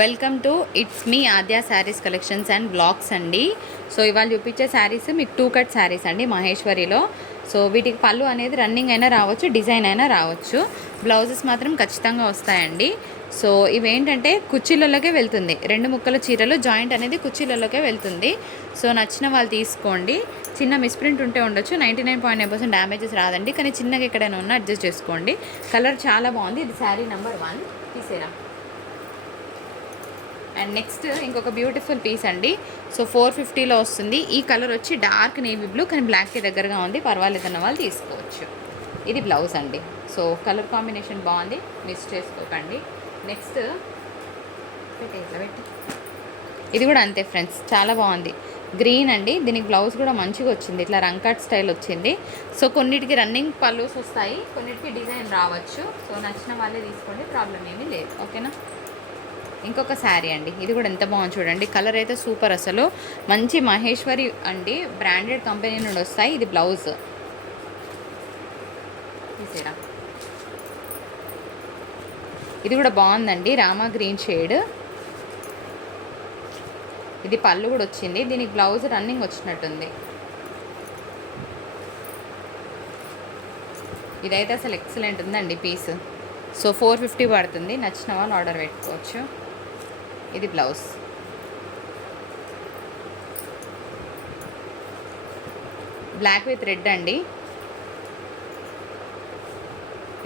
Welcome to it's me Aadya sarees collections and blogs అండి. So ఇవాళ చూపించే శారీస్ మీకు 2 కట్ శారీస్ అండి మహేశ్వరిలో. సో వీటికి పళ్ళు అనేది రన్నింగ్ అయినా రావచ్చు, డిజైన్ అయినా రావచ్చు. బ్లౌజెస్ మాత్రం ఖచ్చితంగా వస్తాయండి. సో ఇవేంటంటే కుర్చీలలోకే వెళ్తుంది, 2 ముక్కల చీరలు జాయింట్ అనేది కుర్చీలలోకే వెళ్తుంది. సో నచ్చిన వాళ్ళు తీసుకోండి. చిన్న మిస్ప్రింట్ ఉంటే ఉండొచ్చు, 99.9% డ్యామేజెస్ రాదండి, కానీ చిన్నగా ఎక్కడైనా ఉన్నా అడ్జస్ట్ చేసుకోండి. కలర్ చాలా బాగుంది. ఇది శారీ నెంబర్ 1 తీసేరా. అండ్ నెక్స్ట్ ఇంకొక బ్యూటిఫుల్ పీస్ అండి. సో 450లో వస్తుంది. ఈ కలర్ వచ్చి డార్క్ నేవీ బ్లూ, కానీ బ్లాక్కి దగ్గరగా ఉంది, పర్వాలేదన్న వాళ్ళు తీసుకోవచ్చు. ఇది బ్లౌజ్ అండి. సో కలర్ కాంబినేషన్ బాగుంది, మిస్ చేసుకోకండి. నెక్స్ట్ ఇది కూడా అంతే ఫ్రెండ్స్, చాలా బాగుంది. గ్రీన్ అండి, దీనికి బ్లౌజ్ కూడా మంచిగా వచ్చింది, ఇట్లా రంకాట్ స్టైల్ వచ్చింది. సో కొన్నిటికి రన్నింగ్ పల్లూస్ వస్తాయి, కొన్నిటికి డిజైన్ రావచ్చు. సో నచ్చిన వాళ్ళే తీసుకోండి, ప్రాబ్లం ఏమీ లేదు. ఓకేనా. ఇంకొక శారీ అండి, ఇది కూడా ఎంత బాగుంది చూడండి. కలర్ అయితే సూపర్, అసలు మంచి మహేశ్వరి అండి, బ్రాండెడ్ కంపెనీ నుండి వస్తాయి. ఇది బ్లౌజ్ తీసేరా. ఇది కూడా బాగుందండి, రామా గ్రీన్ షేడ్. ఇది పళ్ళు కూడా వచ్చింది, దీనికి బ్లౌజ్ రన్నింగ్ వచ్చినట్టుంది. ఇదైతే అసలు ఎక్సలెంట్ ఉందండి పీస్. సో 450 పడుతుంది, నచ్చిన వాళ్ళు ఆర్డర్ పెట్టుకోవచ్చు. ఇది బ్లౌజ్. బ్లాక్ విత్ రెడ్ అండి.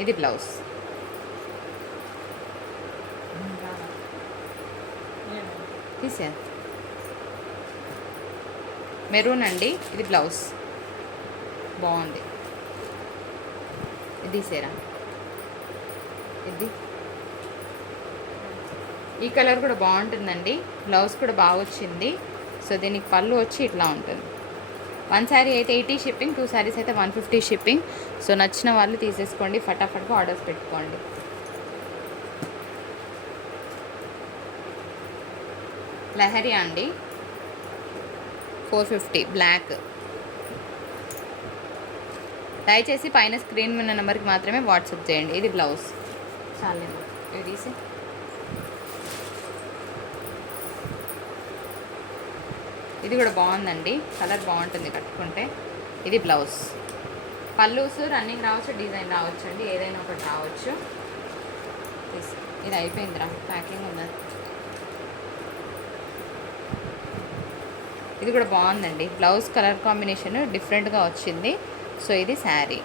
ఇది బ్లౌజ్. తీసే మెరూన్ అండి, ఇది బ్లౌజ్ బాగుంది. ఇది తీసేరా. ఇది ఈ కలర్ కూడా బాగుంటుందండి, బ్లౌజ్ కూడా బాగా వచ్చింది. సో దీనికి పళ్ళు వచ్చి ఇట్లా ఉంటుంది. 1 శారీ అయితే 80 షిప్పింగ్, 2 శారీస్ అయితే 150 షిప్పింగ్. సో నచ్చిన వాళ్ళు తీసేసుకోండి, ఫటాఫట్గా ఆర్డర్స్ పెట్టుకోండి. లహరి అండి, 450 బ్లాక్. దయచేసి పైన స్క్రీన్ ఉన్న నెంబర్కి మాత్రమే వాట్సాప్ చేయండి. ఇది బ్లౌజ్. చాలేమో తీసి. ఇది కూడా బాగుందండి, కలర్ బాగుంటుంది కట్టుకుంటే. ఇది బ్లౌజ్. పల్లూస్ రన్నింగ్ రావచ్చు, డిజైన్ రావచ్చు అండి, ఏదైనా ఒకటి రావచ్చు. ఇది అయిపోయిందిరా, ప్యాకింగ్ ఉన్నది. ఇది కూడా బాగుందండి, బ్లౌజ్ కలర్ కాంబినేషన్ డిఫరెంట్గా వచ్చింది. సో ఇది శారీ.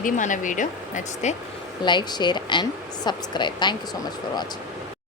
ఇది మన వీడియో నచ్చితే like, share and subscribe. Thank you so much for watching.